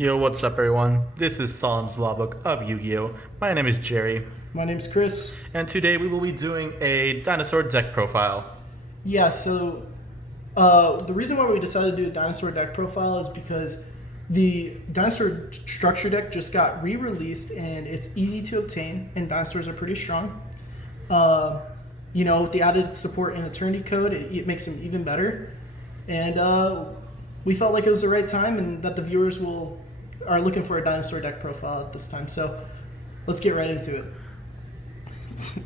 Yo, what's up everyone? This is Solemn's Lawbook of Yu-Gi-Oh! My name is Jerry. My name's Chris. And today we will be doing a Dinosaur Deck profile. Yeah, so the reason why we decided to do a Dinosaur Deck profile is because the Dinosaur Structure Deck just got re-released and it's easy to obtain and dinosaurs are pretty strong. With the added support in Eternity Code, it makes them even better. And we felt like it was the right time and that the viewers are looking for a Dinosaur Deck profile at this time. So let's get right into it. It's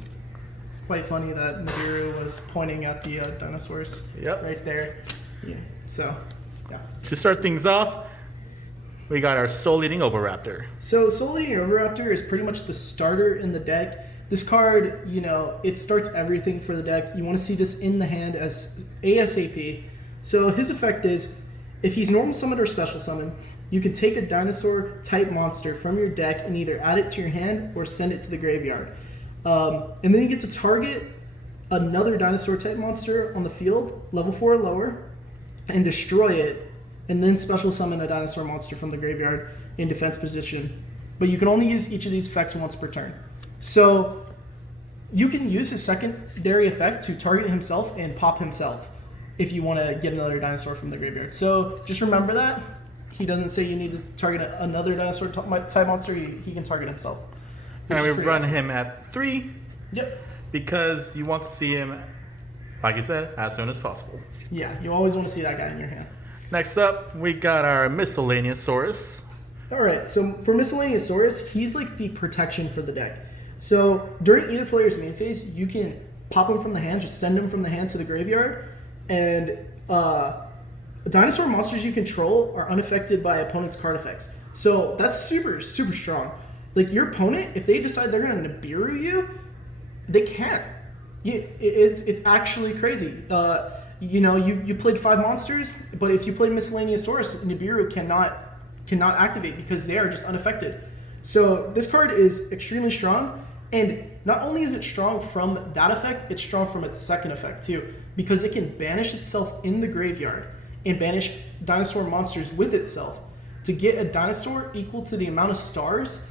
quite funny that Nibiru was pointing at the dinosaurs right there. Yeah. So, yeah. To start things off, we got our Soul-Eating Oviraptor. So Soul-Eating Overtex is pretty much the starter in the deck. This card, it starts everything for the deck. You want to see this in the hand as ASAP. So his effect is, if he's normal summoned or special summoned, you can take a dinosaur type monster from your deck and either add it to your hand or send it to the graveyard. And then you get to target another dinosaur type monster on the field, level 4 or lower, and destroy it, and then special summon a dinosaur monster from the graveyard in defense position. But you can only use each of these effects once per turn. So you can use his secondary effect to target himself and pop himself if you want to get another dinosaur from the graveyard. So just remember that. He doesn't say you need to target another dinosaur type monster. He can target himself. And we run him at 3. Yep. Because you want to see him, like you said, as soon as possible. Yeah, you always want to see that guy in your hand. Next up, we got our Miscellaneousaurus. Alright, so for Miscellaneousaurus, he's like the protection for the deck. So during either player's main phase, you can pop him from the hand, just send him from the hand to the graveyard, and dinosaur monsters you control are unaffected by opponent's card effects. So that's super, super strong. Like your opponent, if they decide they're going to Nibiru you, they can't. It's actually crazy. You played 5 monsters, but if you played Miscellaneousaurus, Nibiru cannot activate because they are just unaffected. So this card is extremely strong, and not only is it strong from that effect, it's strong from its second effect too, because it can banish itself in the graveyard and banish dinosaur monsters with itself to get a dinosaur equal to the amount of stars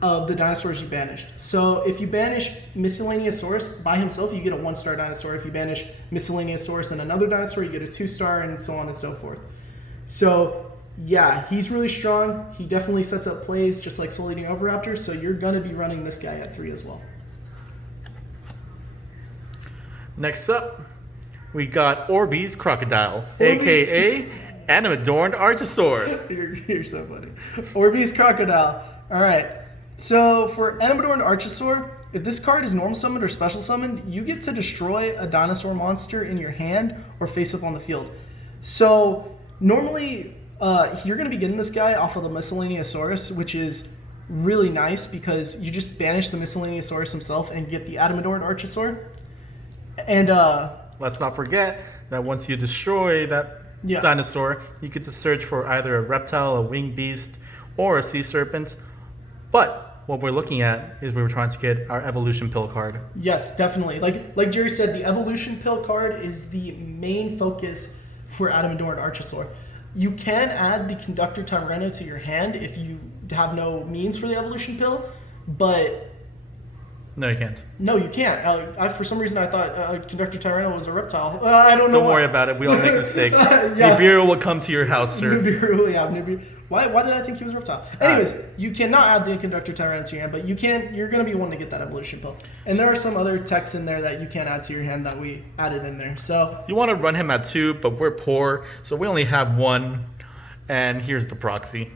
of the dinosaurs you banished. So if you banish Miscellaneousaurus by himself, you get a 1-star dinosaur. If you banish Miscellaneousaurus and another dinosaur, you get a 2-star, and so on and so forth. So yeah, he's really strong. He definitely sets up plays just like Soul-Eating Oviraptor, so you're going to be running this guy at 3 as well. Next up, we got Orbeez Crocodile, aka Animadorned Archosaur. You're so funny. Orbeez Crocodile. Alright. So for Animadorned Archosaur, if this card is normal summoned or special summoned, you get to destroy a dinosaur monster in your hand or face up on the field. So normally you're going to be getting this guy off of the Miscellaneousaurus, which is really nice because you just banish the Miscellaneousaurus himself and get the Animadorned Archosaur. And let's not forget that once you destroy that dinosaur, you get to search for either a reptile, a winged beast, or a sea serpent. But what we're looking at is we were trying to get our evolution pill card. Yes, definitely. Like Jerry said, the evolution pill card is the main focus for Animadorned Archosaur. You can add the Conductor Tyranno to your hand if you have no means for the evolution pill, but no, you can't. No, you can't. For some reason, I thought Conductor Tyranno was a reptile. I don't know. Don't worry about it. We all make mistakes. Nibiru will come to your house, sir. Nibiru. Why did I think he was a reptile? Anyways, you cannot add the Conductor Tyranno to your hand, but you can. You're going to be wanting to get that evolution pill. And there are some other techs in there that you can't add to your hand that we added in there. So you want to run him at 2, but we're poor, so we only have 1. And here's the proxy.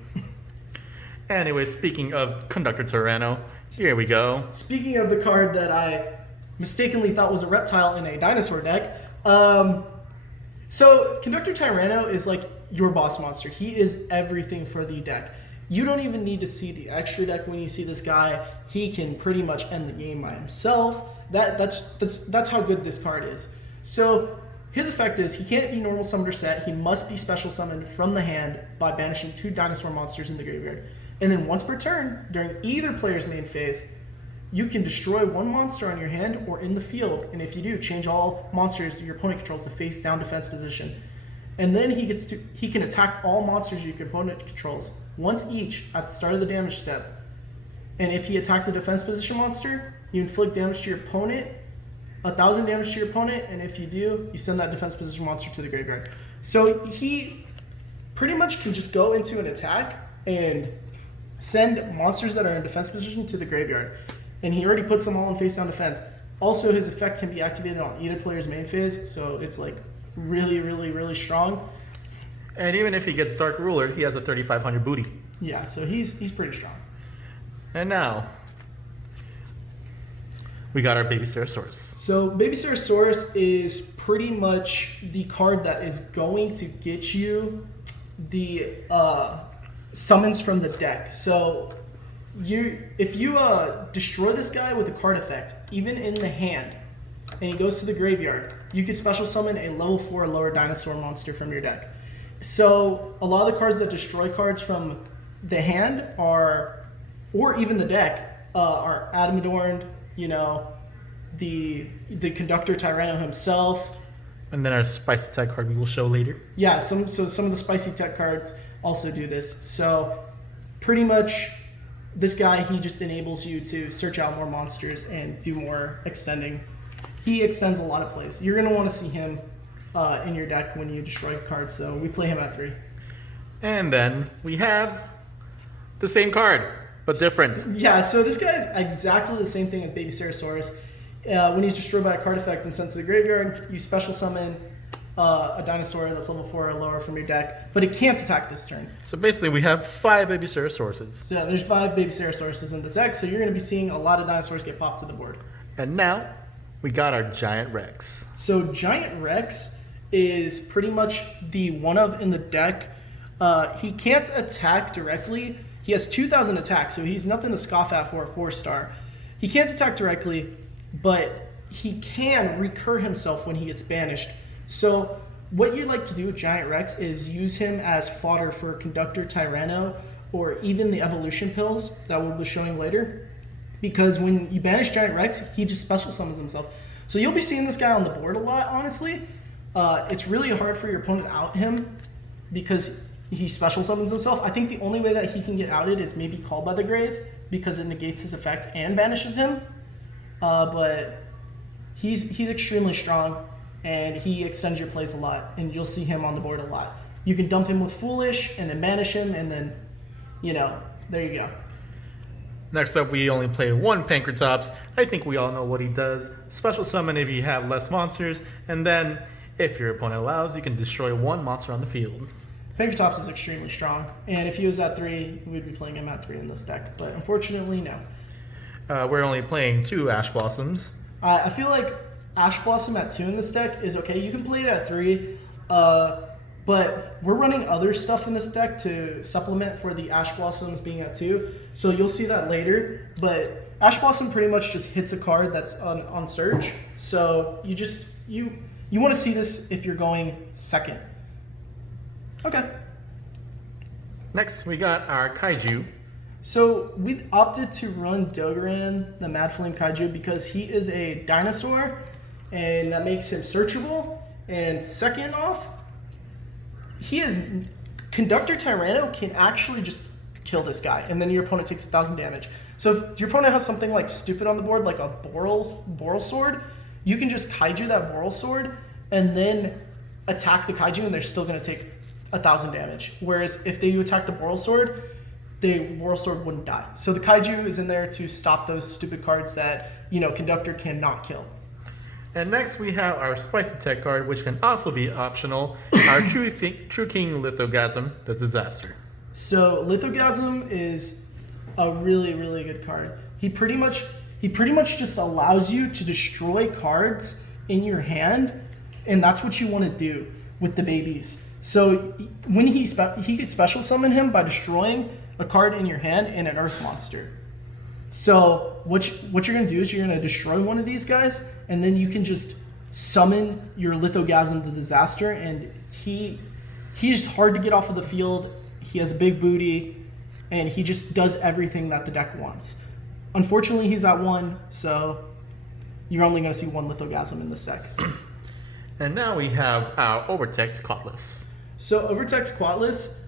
Anyway, speaking of Conductor Tyranno, here we go. Speaking of the card that I mistakenly thought was a reptile in a dinosaur deck, so Conductor Tyranno is like your boss monster. He is everything for the deck. You don't even need to see the extra deck when you see this guy. He can pretty much end the game by himself. That's how good this card is. So his effect is he can't be normal summoned or set. He must be special summoned from the hand by banishing 2 dinosaur monsters in the graveyard. And then once per turn, during either player's main phase, you can destroy 1 monster on your hand or in the field. And if you do, change all monsters your opponent controls to face down defense position. and then he can attack all monsters your opponent controls once each at the start of the damage step. And if he attacks a defense position monster, you inflict damage to your opponent, 1,000 damage to your opponent, and if you do, you send that defense position monster to the graveyard. So he pretty much can just go into an attack and send monsters that are in defense position to the graveyard. And he already puts them all in face down defense. Also, his effect can be activated on either player's main phase, so it's like really, really, really strong. And even if he gets Dark Ruler, he has a 3,500 booty. Yeah, so he's pretty strong. And now, we got our Babycerasaurus. So Babycerasaurus is pretty much the card that is going to get you the summons from the deck. So if you destroy this guy with a card effect, even in the hand, and he goes to the graveyard, you could special summon a level 4 or lower dinosaur monster from your deck. So a lot of the cards that destroy cards from the hand or even the deck, are Animadorned, the Conductor Tyranno himself. And then our spicy tech card we will show later. Yeah, some of the spicy tech cards also do this. So pretty much this guy, he just enables you to search out more monsters and do more extending. He extends a lot of plays. You're going to want to see him in your deck when you destroy cards, so we play him at 3. And then we have the same card, but different. Yeah, so this guy is exactly the same thing as Babycerasaurus. When he's destroyed by a card effect and sent to the graveyard, you special summon a dinosaur that's level 4 or lower from your deck, but it can't attack this turn. So basically we have 5 Babycerasauruses. So there's 5 Babycerasauruses in this deck, so you're going to be seeing a lot of dinosaurs get popped to the board. And now we got our Giant Rex. So Giant Rex is pretty much the one of in the deck. He can't attack directly. He has 2,000 attacks, so he's nothing to scoff at for a 4-star. He can't attack directly, but he can recur himself when he gets banished. So what you like to do with Giant Rex is use him as fodder for Conductor Tyranno or even the evolution pills that we'll be showing later. Because when you banish Giant Rex, he just special summons himself. So you'll be seeing this guy on the board a lot, honestly. It's really hard for your opponent to out him because he special summons himself. I think the only way that he can get outed is maybe Called by the Grave because it negates his effect and banishes him. But he's extremely strong and he extends your plays a lot and you'll see him on the board a lot. You can dump him with Foolish and then banish him and then, there you go. Next up, we only play 1 Pankertops. I think we all know what he does. Special summon if you have less monsters, and then, if your opponent allows, you can destroy 1 monster on the field. Pankertops is extremely strong, and if he was at 3, we'd be playing him at 3 in this deck, but unfortunately, no. We're only playing 2 Ash Blossoms. I feel like Ash Blossom at 2 in this deck is okay. You can play it at 3, but we're running other stuff in this deck to supplement for the Ash Blossoms being at 2, so you'll see that later. But Ash Blossom pretty much just hits a card that's on search, so you want to see this if you're going second. Okay. Next, we got our Kaiju. So we opted to run Dogoran, the Mad Flame Kaiju, because he is a dinosaur, and that makes him searchable. And second off, he is Conductor Tyranno can actually just kill this guy, and then your opponent takes 1,000 damage. So if your opponent has something like stupid on the board, like a Borrelsword, you can just Kaiju that Borrelsword, and then attack the Kaiju, and they're still going to take 1,000 damage. Whereas if they attack the Borrelsword, the Borrelsword wouldn't die. So the Kaiju is in there to stop those stupid cards that, Conductor cannot kill. And next we have our Spicy Tech card, which can also be optional, our True King Lithosagym, the Disaster. So Lithosagym is a really, really good card. He pretty much just allows you to destroy cards in your hand, and that's what you want to do with the babies. So when he could special summon him by destroying a card in your hand and an earth monster. So what you're going to do is you're going to destroy one of these guys, and then you can just summon your Lithosagym the Disaster, and he's hard to get off of the field. He has a big booty, and he just does everything that the deck wants. Unfortunately, he's at 1, so you're only going to see 1 Lithosagym in this deck. And now we have our Overtex qoatlus. So Overtex qoatlus,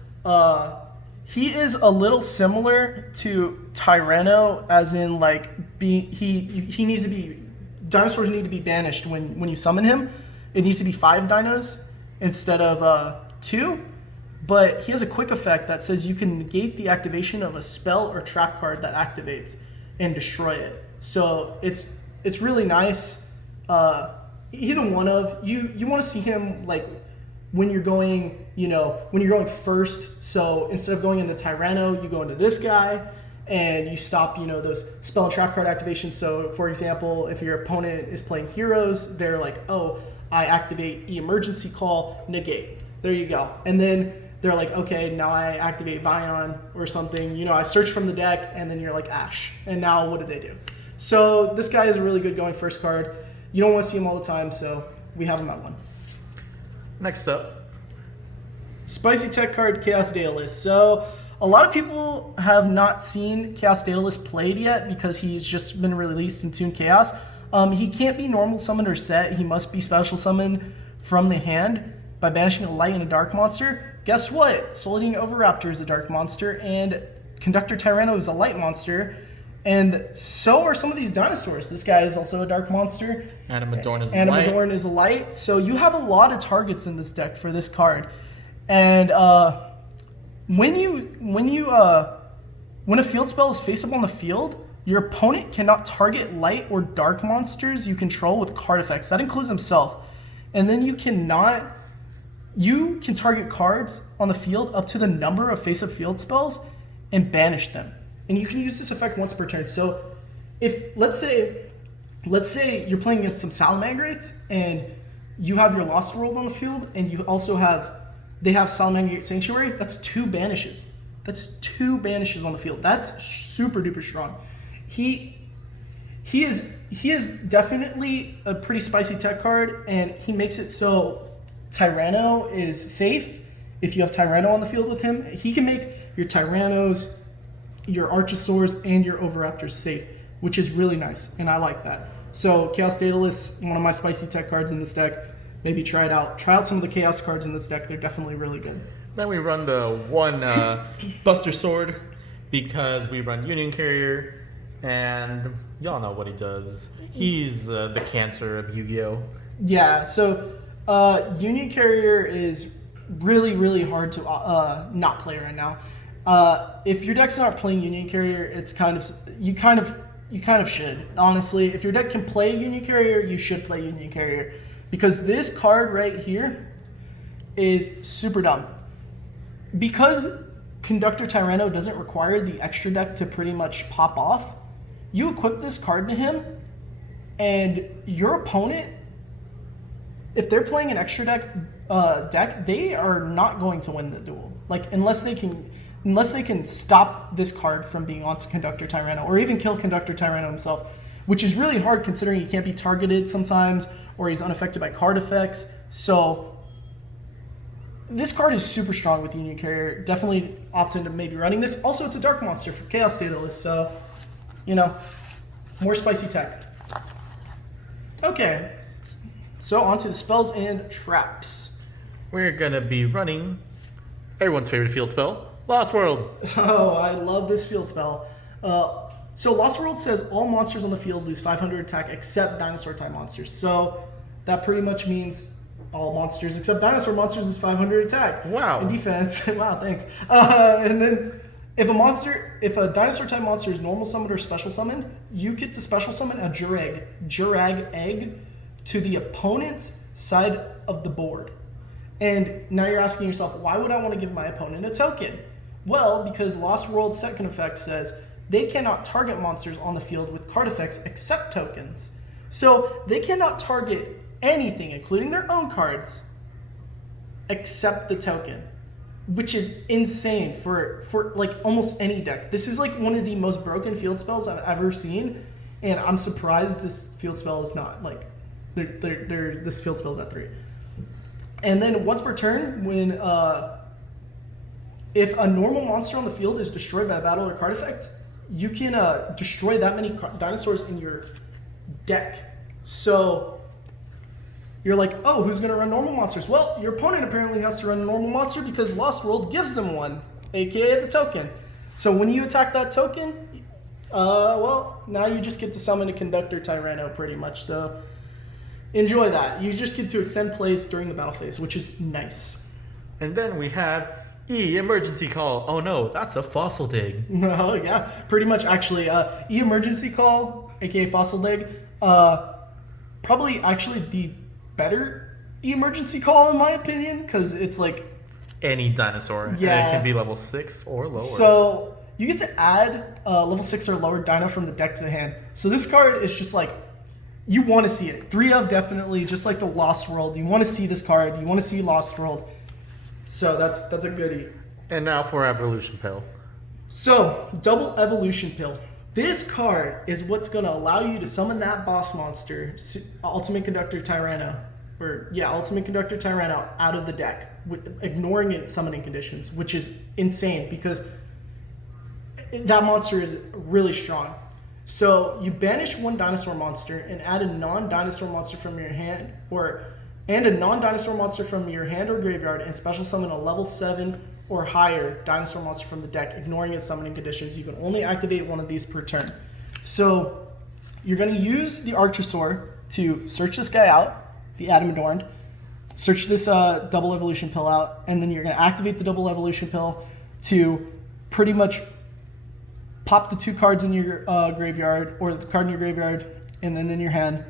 he is a little similar to Tyranno, as in like he needs to be, dinosaurs need to be banished when you summon him. It needs to be 5 dinos instead of 2. But he has a quick effect that says you can negate the activation of a spell or trap card that activates and destroy it. So it's really nice. He's a one of. You want to see him like when you're going, when you're going first. So instead of going into Tyranno, you go into this guy and you stop, those spell and trap card activations. So for example, if your opponent is playing heroes, they're like, oh, I activate emergency call, negate. There you go. And then they're like, okay, now I activate Vion or something. I search from the deck, and then you're like Ash. And now what do? So this guy is a really good going first card. You don't want to see him all the time, so we have him at 1. Next up, spicy tech card, Chaos Daedalus. So a lot of people have not seen Chaos Daedalus played yet because he's just been released in Toon Chaos. He can't be normal summoned or set. He must be special summoned from the hand by banishing a light and a dark monster. Guess what? Soul-Eating Oviraptor is a dark monster, and Conductor Tyranno is a light monster, and so are some of these dinosaurs. This guy is also a dark monster. Animadorned is a light. So you have a lot of targets in this deck for this card. And when a field spell is face up on the field, your opponent cannot target light or dark monsters you control with card effects. That includes himself. And then you can target cards on the field up to the number of face-up field spells and banish them. And you can use this effect once per turn. So if let's say you're playing against some Salamangreats and you have your Lost World on the field, and you also they have Salamangreat Sanctuary, that's 2 banishes. That's 2 banishes on the field. That's super duper strong. He is definitely a pretty spicy tech card, and he makes it so Tyranno is safe. If you have Tyranno on the field with him, he can make your Tyrannos, your archosaurs, and your oviraptors safe, which is really nice, and I like that. So Chaos Daedalus, one of my spicy tech cards in this deck. Maybe try it out. Try out some of the Chaos cards in this deck. They're definitely really good. Then we run the one Buster Sword because we run Union Carrier, and y'all know what he does. He's the cancer of Yu-Gi-Oh! Yeah, so Union Carrier is really, really hard to not play right now. If your deck's not playing Union Carrier, it's you kind of should. Honestly, if your deck can play Union Carrier, you should play Union Carrier, because this card right here is super dumb. Because Conductor Tyranno doesn't require the extra deck to pretty much pop off, you equip this card to him, and your opponent, if they're playing an extra deck, they are not going to win the duel. Like, unless they can stop this card from being onto Conductor Tyranno, or even kill Conductor Tyranno himself, which is really hard considering he can't be targeted sometimes, or he's unaffected by card effects. So this card is super strong with Union Carrier. Definitely opt into maybe running this. Also, it's a dark monster for Chaos Daedalus, so, more spicy tech. Okay, so on to the spells and traps. We're going to be running everyone's favorite field spell, Lost World. Oh, I love this field spell. So Lost World says all monsters on the field lose 500 attack except dinosaur type monsters. So that pretty much means all monsters except dinosaur monsters is 500 attack. Wow. And defense. Wow, thanks. And then if a dinosaur type monster is normal summoned or special summoned, you get to special summon a Jurag egg to the opponent's side of the board. And now you're asking yourself, why would I want to give my opponent a token? Well, because Lost World's second effect says they cannot target monsters on the field with card effects except tokens. So they cannot target anything, including their own cards, except the token, which is insane for like almost any deck. This is like one of the most broken field spells I've ever seen, and I'm surprised this field spell is not like this field spell's at 3. And then once per turn, when if a normal monster on the field is destroyed by a battle or card effect, you can destroy that many dinosaurs in your deck. So You're like, oh, who's going to run normal monsters? Well, your opponent apparently has to run a normal monster because Lost World gives them one, aka the token. So when you attack that token, well, now you just get to summon a Conductor Tyranno pretty much. So enjoy that. You just get to extend plays during the battle phase, which is nice. And then we have emergency call. Oh no, that's a fossil dig. Oh yeah, pretty much actually. Emergency call, aka fossil dig, probably actually the better emergency call in my opinion, because it's like any dinosaur. Yeah. And it can be level 6 or lower. So you get to add level 6 or lower dino from the deck to the hand. So this card is just like, you want to see it. 3 of definitely, just like the Lost World. You want to see this card. You want to see Lost World. So that's a goodie. And now for Evolution Pill. So, double Evolution Pill. This card is what's going to allow you to summon that boss monster, Ultimate Conductor Tyranno, Ultimate Conductor Tyranno out of the deck, ignoring its summoning conditions, which is insane because that monster is really strong. So you banish one dinosaur monster and add a non-dinosaur monster from your hand, and a non-dinosaur monster from your hand or graveyard, and special summon a level 7 or higher dinosaur monster from the deck, ignoring its summoning conditions. You can only activate one of these per turn. So you're going to use the archosaur to search this guy out, the Animadorned, search this double evolution pill out, and then you're going to activate the double evolution pill to pretty much pop the 2 cards in your graveyard, or the card in your graveyard and then in your hand.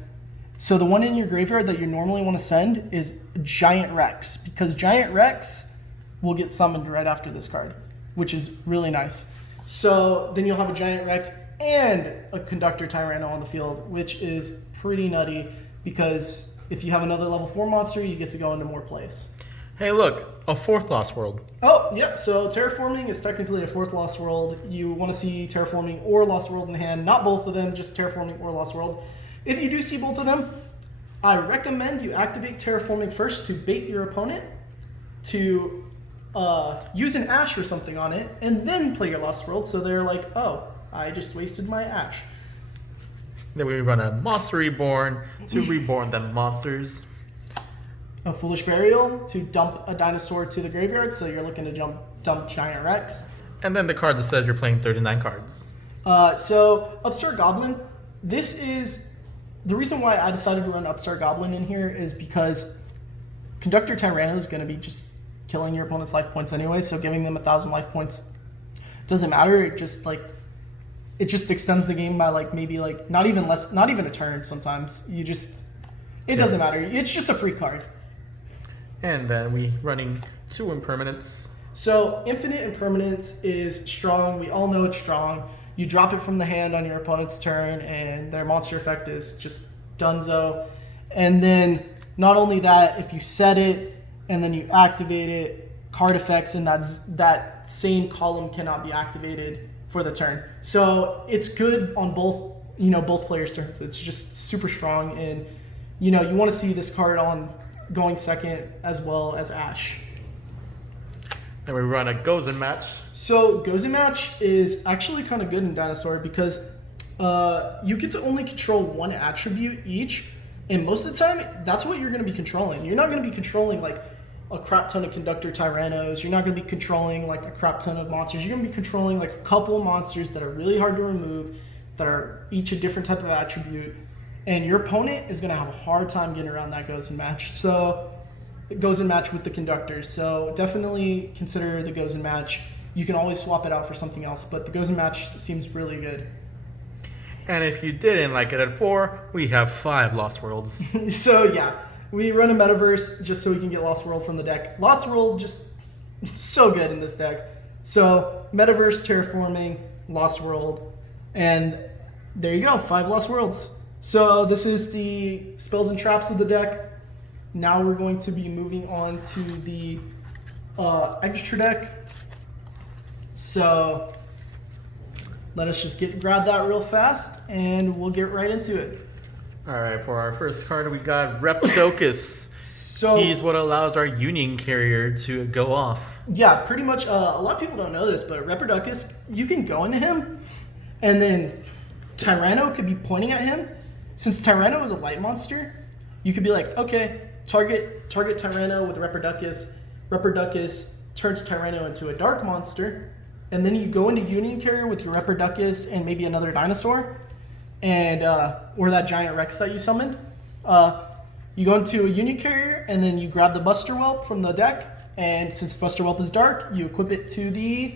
So the one in your graveyard that you normally want to send is Giant Rex, because Giant Rex will get summoned right after this card, which is really nice. So then you'll have a Giant Rex and a Conductor Tyranno on the field, which is pretty nutty, because if you have another level 4 monster, you get to go into more plays. Hey, look, a 4th Lost World. Oh, yep. So Terraforming is technically a 4th Lost World. You want to see Terraforming or Lost World in hand. Not both of them, just Terraforming or Lost World. If you do see both of them, I recommend you activate Terraforming first to bait your opponent to use an Ash or something on it, and then play your Lost World, so they're like, oh, I just wasted my Ash. Then we run a Monster Reborn to reborn them monsters. A Foolish Burial to dump a dinosaur to the graveyard, so you're looking to dump Giant Rex. And then the card that says you're playing 39 cards. So Upstart Goblin, this is the reason why I decided to run Upstart Goblin in here, is because Conductor Tyranno is going to be just killing your opponent's life points anyway, so giving them 1,000 life points doesn't matter. It just extends the game by not even a turn sometimes. It doesn't matter. It's just a free card. And then we running 2 impermanence. So Infinite Impermanence is strong. We all know it's strong. You drop it from the hand on your opponent's turn, and their monster effect is just donezo. And then not only that, if you set it and then you activate it, card effects in that same column cannot be activated for the turn. So it's good on both players' turns. It's just super strong, and you want to see this card on going second as well as Ash. Then we run a Gozen match. So Gozen match is actually kind of good in Dinosaur, because you get to only control one attribute each, and most of the time that's what you're going to be controlling. You're not going to be controlling like a crap ton of Conductor Tyrannos. You're not going to be controlling like a crap ton of monsters. You're going to be controlling like a couple of monsters that are really hard to remove, that are each a different type of attribute, and your opponent is going to have a hard time getting around that Gozen match. So Gozen match with the Conductors. So definitely consider the Gozen match. You can always swap it out for something else, but the Gozen match seems really good. And if you didn't like it at 4, we have 5 Lost Worlds. So yeah, we run a Metaverse just so we can get Lost World from the deck. Lost World just so good in this deck. So Metaverse, Terraforming, Lost World, and there you go, 5 Lost Worlds. So this is the spells and traps of the deck. Now we're going to be moving on to the extra deck. So let us just grab that real fast, and we'll get right into it. All right, for our first card, we got Repoducus. So he's what allows our Union Carrier to go off. Yeah, pretty much. A lot of people don't know this, but Repoducus, you can go into him, and then Tyranno could be pointing at him. Since Tyranno is a light monster, you could be like, okay, target Tyranno with Repoducus. Repoducus turns Tyranno into a dark monster, and then you go into Union Carrier with your Repoducus and maybe another dinosaur, and or that giant Rex that you summoned. You go into a Union Carrier, and then you grab the Buster Whelp from the deck, and since Buster Whelp is dark, you equip it to the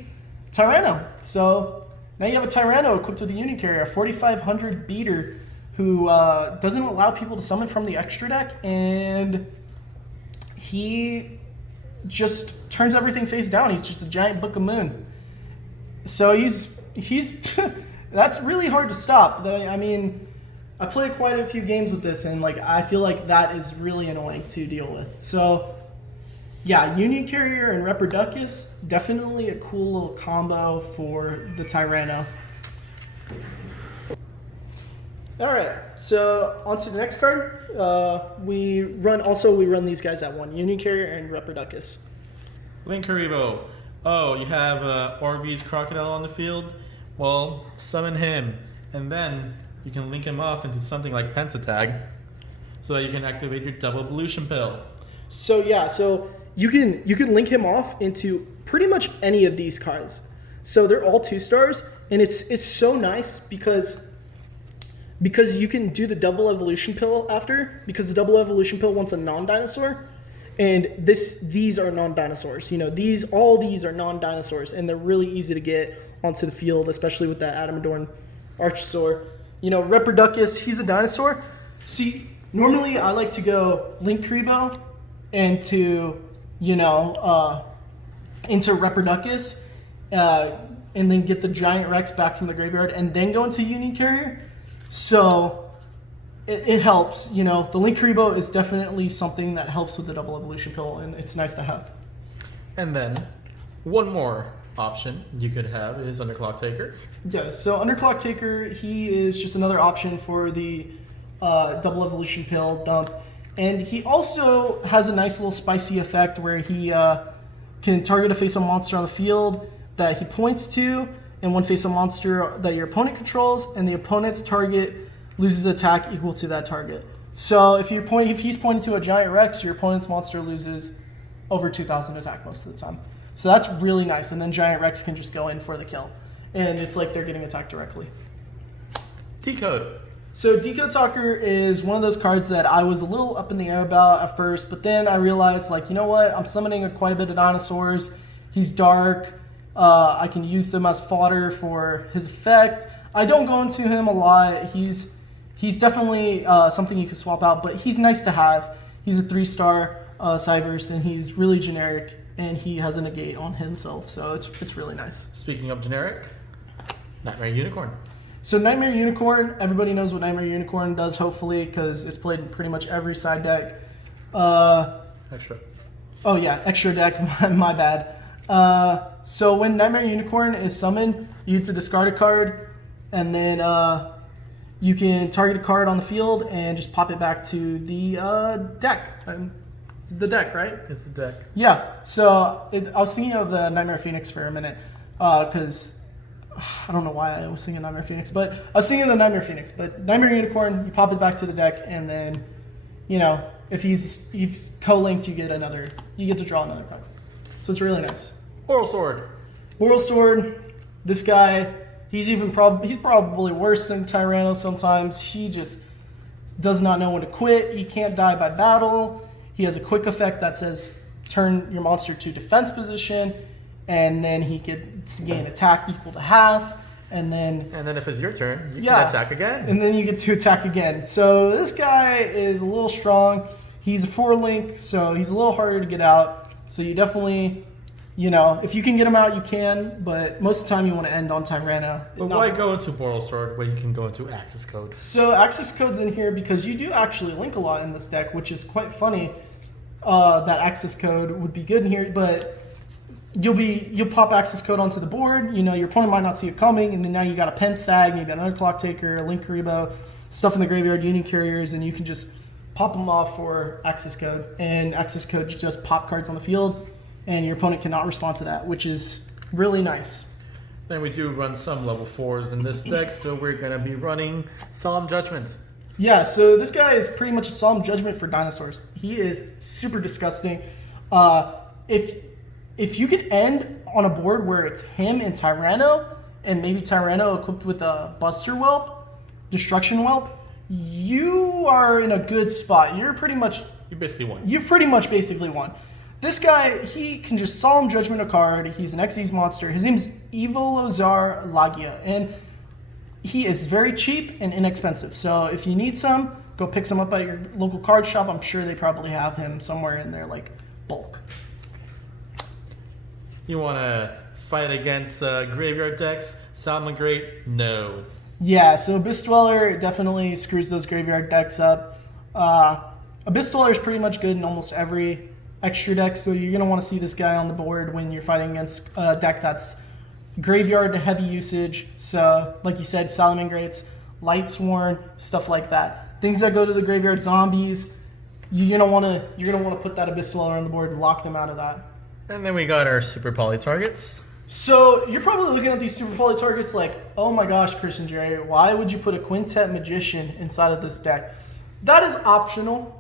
Tyranno. So now you have a Tyranno equipped with the Union Carrier, a 4500 beater who doesn't allow people to summon from the extra deck, and he just turns everything face down. He's just a giant Book of Moon. So he's that's really hard to stop. I mean, I played quite a few games with this, and like I feel like that is really annoying to deal with. So yeah, Union Carrier and Repoducus, definitely a cool little combo for the Tyranno. All right, so on to the next card. We run these guys at 1, Union Carrier and Repoducus. Linkaribo. Oh, you have Orbeez Crocodile on the field? Well, summon him, and then you can link him off into something like Pentatag, so that you can activate your double evolution pill. So yeah, so you can link him off into pretty much any of these cards. So they're all 2 stars, and it's so nice because you can do the double evolution pill after, because the double evolution pill wants a non-dinosaur, and these are non-dinosaurs. You know, all these are non-dinosaurs, and they're really easy to get onto the field, especially with that Animadorned archosaur. You know, Repoducus, he's a dinosaur. See, normally I like to go Linkaribo into Repoducus, and then get the giant Rex back from the graveyard, and then go into Union Carrier. So it helps. You know, the Linkaribo is definitely something that helps with the double evolution pill, and it's nice to have. And then one more option you could have is Underclock Taker. Yeah, so Underclock Taker, he is just another option for the double evolution pill dump. And he also has a nice little spicy effect where he can target a face-up monster on the field that he points to, and one face-up monster that your opponent controls, and the opponent's target loses attack equal to that target. So if he's pointing to a giant Rex, your opponent's monster loses over 2,000 attack most of the time. So that's really nice, and then giant Rex can just go in for the kill, and it's like they're getting attacked directly. Decode. So Decode Talker is one of those cards that I was a little up in the air about at first, but then I realized, like, you know what? I'm summoning quite a bit of dinosaurs. He's dark. I can use them as fodder for his effect. I don't go into him a lot. He's definitely something you can swap out, but he's nice to have. He's a 3-star Cyberse, and he's really generic, and he has a negate on himself, so it's really nice. Speaking of generic, Knightmare Unicorn. So Knightmare Unicorn, everybody knows what Knightmare Unicorn does, hopefully, because it's played in pretty much every side deck. Extra. Oh yeah, extra deck, my bad. So when Knightmare Unicorn is summoned, you get to discard a card, and then you can target a card on the field and just pop it back to the deck. It's the deck, right? It's the deck. Yeah, so I was thinking of the Nightmare Phoenix for a minute, because I don't know why I was thinking Nightmare Phoenix, but I was thinking of the Nightmare Phoenix. But Nightmare Unicorn, you pop it back to the deck, and then, you know, if he's co-linked, you get to draw another card. So it's really nice. Borrelsword. Borrelsword, this guy, he's probably worse than Tyranno sometimes. He just does not know when to quit. He can't die by battle. He has a quick effect that says turn your monster to defense position, and then he gets to gain attack equal to half, and then if it's your turn, you can attack again. And then you get to attack again. So this guy is a little strong. He's a 4-link, so he's a little harder to get out. So you definitely, you know, if you can get him out, you can, but most of the time you want to end on Tyranno. But why go into Borrelsword when you can go into Accesscode? So Accesscode's in here because you do actually link a lot in this deck, which is quite funny. That Accesscode would be good in here, but you'll pop Accesscode onto the board. You know, your opponent might not see it coming, and then now you got a Pen Stag, maybe another Clock Taker, a Linkaribo, stuff in the graveyard, Union Carriers, and you can just pop them off for Accesscode, and Accesscode just pop cards on the field, and your opponent cannot respond to that, which is really nice. Then we do run some level 4s in this deck, so we're going to be running Solemn Judgment. Yeah, so this guy is pretty much a solemn judgment for dinosaurs. He is super disgusting. If you could end on a board where it's him and Tyranno, and maybe Tyranno equipped with a Buster Whelp, Destruction Whelp, you are in a good spot. You basically won. You pretty much basically won. This guy, he can just solemn judgment a card. He's an Xyz monster. His name's Evolzar laggia, and he is very cheap and inexpensive. So if you need some, go pick some up at your local card shop. I'm sure they probably have him somewhere in their bulk. You want to fight against graveyard decks? Salamagrate? No. Yeah, so Abyss Dweller definitely screws those graveyard decks up. Abyss Dweller is pretty much good in almost every extra deck, so you're going to want to see this guy on the board when you're fighting against a deck that's graveyard heavy usage. So, like you said, Salamagrates, Lightsworn, stuff like that. Things that go to the graveyard zombies, you're gonna want to put that Abyss Dweller on the board and lock them out of that. And then we got our Super Poly targets. So you're probably looking at these Super Poly targets like, oh my gosh, Chris and Jerry, why would you put a Quintet Magician inside of this deck? That is optional.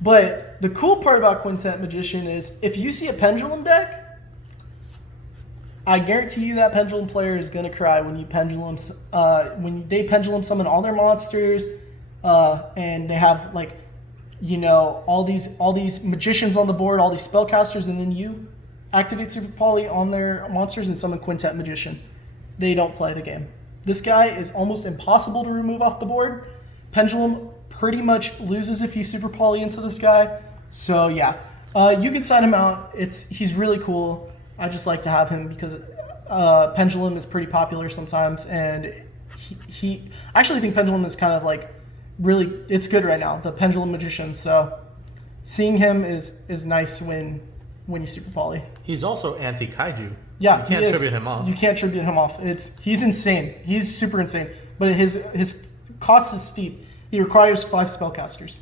But the cool part about Quintet Magician is if you see a Pendulum deck, I guarantee you that Pendulum player is going to cry when you when they Pendulum summon all their monsters, and they have all these magicians on the board, all these spellcasters, and then you activate Super Poly on their monsters and summon Quintet Magician. They don't play the game. This guy is almost impossible to remove off the board. Pendulum pretty much loses if you Super Poly into this guy. So yeah, you can sign him out. He's really cool. I just like to have him because Pendulum is pretty popular sometimes, and I actually think Pendulum is kind of really, it's good right now, the Pendulum Magician. So seeing him is nice when you Super Poly. He's also anti-kaiju. Yeah, you can't tribute him off. You can't tribute him off. He's insane. He's super insane, but his cost is steep. He requires 5 spellcasters.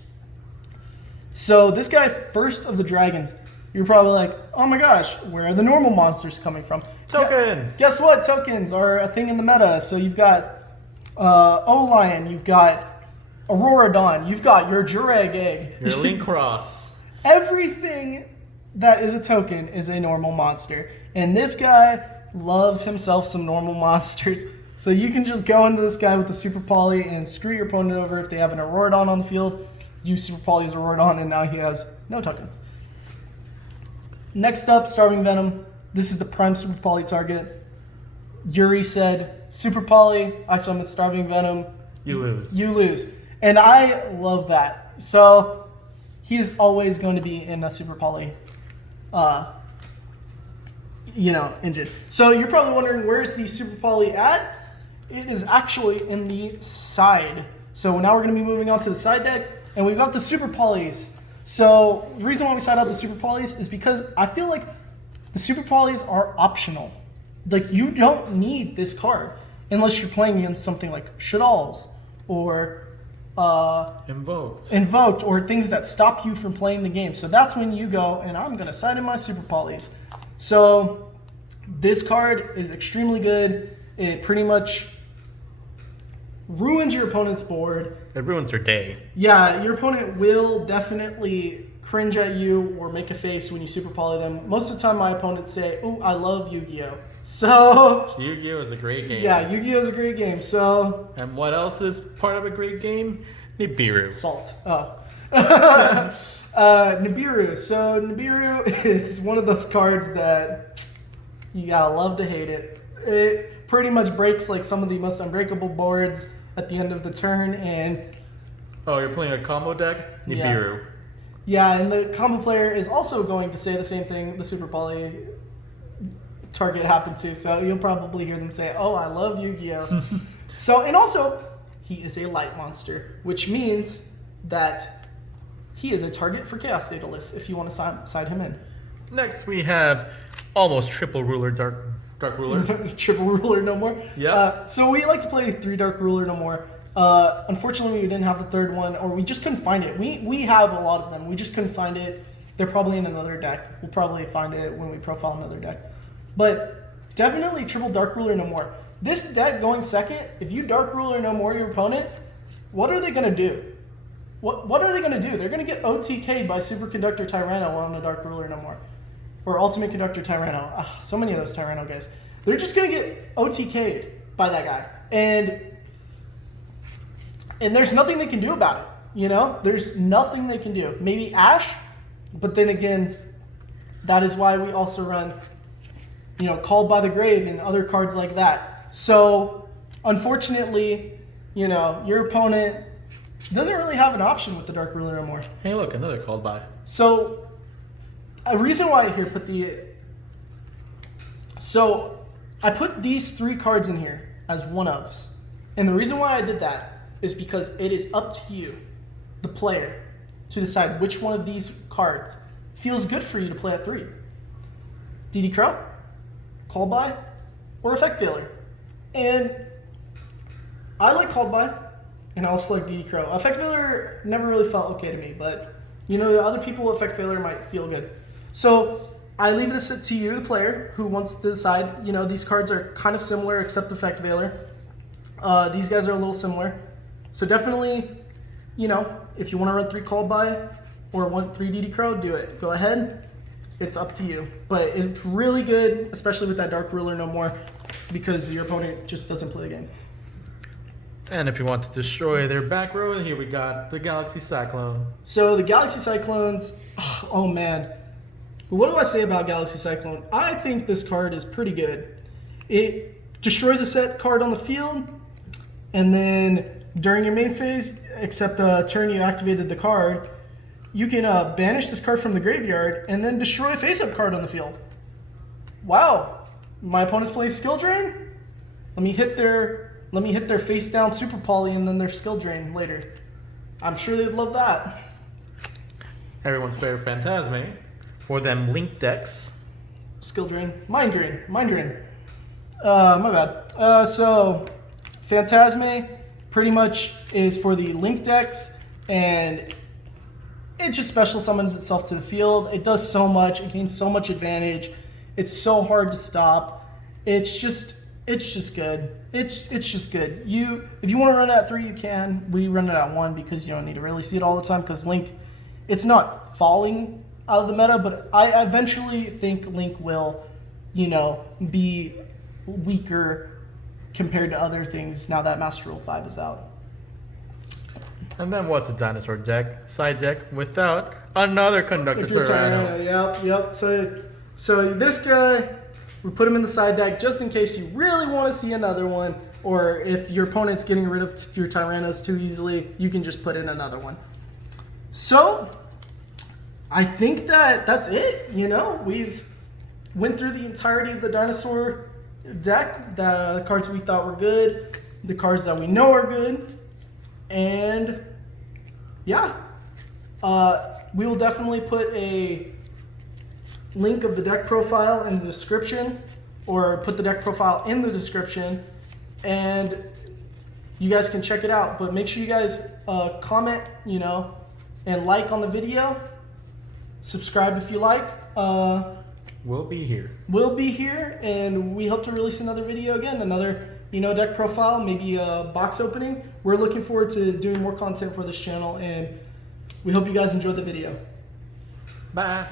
So this guy, first of the dragons, you're probably like, oh my gosh, where are the normal monsters coming from? Tokens! Guess what? Tokens are a thing in the meta. So you've got O-Lion, you've got Auroradon, you've got your Jureg Egg. Your Link Cross. Everything that is a token is a normal monster. And this guy loves himself some normal monsters. So you can just go into this guy with the Super Poly and screw your opponent over if they have an Auroradon on the field. You Super Poly his Auroradon, and now he has no tokens. Next up, Starving Venom. This is the prime Super Poly target. Yuri said, Super Poly, I summon Starving Venom. You lose. You lose. And I love that. So he is always going to be in a Super Poly engine. So you're probably wondering, where's the Super Poly at? It is actually in the side. So now we're going to be moving on to the side deck, and we've got the Super Polys. So the reason why we side out the Super Polys is because I feel like the Super Polys are optional. You don't need this card unless you're playing against something like Shadalls or Invoked, or things that stop you from playing the game. So that's when you go, and I'm going to side in my Super Polys. So this card is extremely good. It pretty much ruins your opponent's board. It ruins your day. Yeah, your opponent will definitely cringe at you or make a face when you Super Poly them. Most of the time, my opponents say, "Oh, I love Yu-Gi-Oh!" So Yu-Gi-Oh! Is a great game. Yeah, Yu-Gi-Oh! Is a great game. So and what else is part of a great game? Nibiru. Salt. Oh. Nibiru. So Nibiru is one of those cards that you gotta love to hate it. It pretty much breaks some of the most unbreakable boards at the end of the turn, and you're playing a combo deck? Nibiru. Yeah, and the combo player is also going to say the same thing the Super Poly target happened to, so you'll probably hear them say, "Oh, I love Yu-Gi-Oh!" So, and also, he is a light monster, which means that he is a target for Chaos Daedalus if you want to side him in. Next, we have almost triple ruler Dark Ruler. Triple ruler no more. Yeah. So we like to play 3 Dark Ruler no more. Unfortunately, we didn't have the third one, or we just couldn't find it. We have a lot of them. We just couldn't find it. They're probably in another deck. We'll probably find it when we profile another deck. But definitely triple Dark Ruler no more. This deck going second, if you Dark Ruler no more your opponent, what are they going to do? What are they going to do? They're going to get OTK'd by Superconductor Tyranno on the Dark Ruler no more. Or Ultimate Conductor Tyranno. Ugh, so many of those Tyranno guys. They're just going to get OTK'd by that guy. And there's nothing they can do about it. You know? There's nothing they can do. Maybe Ash, but then again, that is why we also run, you know, Called by the Grave and other cards like that. So, unfortunately, you know, your opponent doesn't really have an option with the Dark Ruler no more. Hey, look, another Called by. So, a reason why I put the... So, I put these 3 cards in here as one-ofs. And the reason why I did that is because it is up to you, the player, to decide which one of these cards feels good for you to play at 3. DD Crow, Called by, or Effect Veiler. And I like Called by, and I'll select DD Crow. Effect Veiler never really felt okay to me, but you know, other people Effect Veiler might feel good. So I leave this to you, the player, who wants to decide. You know, these cards are kind of similar except Effect Veiler. These guys are a little similar. So definitely, you know, if you want to run 3 Called by or want 3 DD Crow, do it. Go ahead. It's up to you. But it's really good, especially with that Dark Ruler no more, because your opponent just doesn't play the game. And if you want to destroy their back row, here we got the Galaxy Cyclone. So the Galaxy Cyclones, oh man. What do I say about Galaxy Cyclone? I think this card is pretty good. It destroys a set card on the field, and then during your main phase, except the turn you activated the card, you can banish this card from the graveyard and then destroy a face-up card on the field. Wow. My opponent's playing Skill Drain? Let me hit their face-down Super Poly and then their Skill Drain later. I'm sure they'd love that. Everyone's favorite Phantasme. For them Link decks. Skill Drain. Mind Drain. Mind Drain. My bad. So, Phantasme pretty much is for the Link decks, and it just special summons itself to the field. It does so much. It gains so much advantage. It's so hard to stop. It's just good. It's just good. If you want to run it at 3, you can. We run it at 1 because you don't need to really see it all the time, because Link, it's not falling out of the meta, but I eventually think Link will, you know, be weaker compared to other things now that Master Rule 5 is out. And then what's a Dinosaur deck? Side deck without another Conductor Tyranno. Yep. So this guy, we put him in the side deck just in case you really want to see another one, or if your opponent's getting rid of your Tyrannos too easily, you can just put in another one. So I think that's it. You know, we've went through the entirety of the Dinosaur deck, the cards we thought were good, the cards that we know are good, and yeah, we will definitely put a link of the deck profile in the description, or put the deck profile in the description, and you guys can check it out. But make sure you guys comment, you know, and like on the video. Subscribe if you like. We'll be here, and we hope to release another video again, another, you know, deck profile, maybe a box opening. We're looking forward to doing more content for this channel, and we hope you guys enjoyed the video. Bye.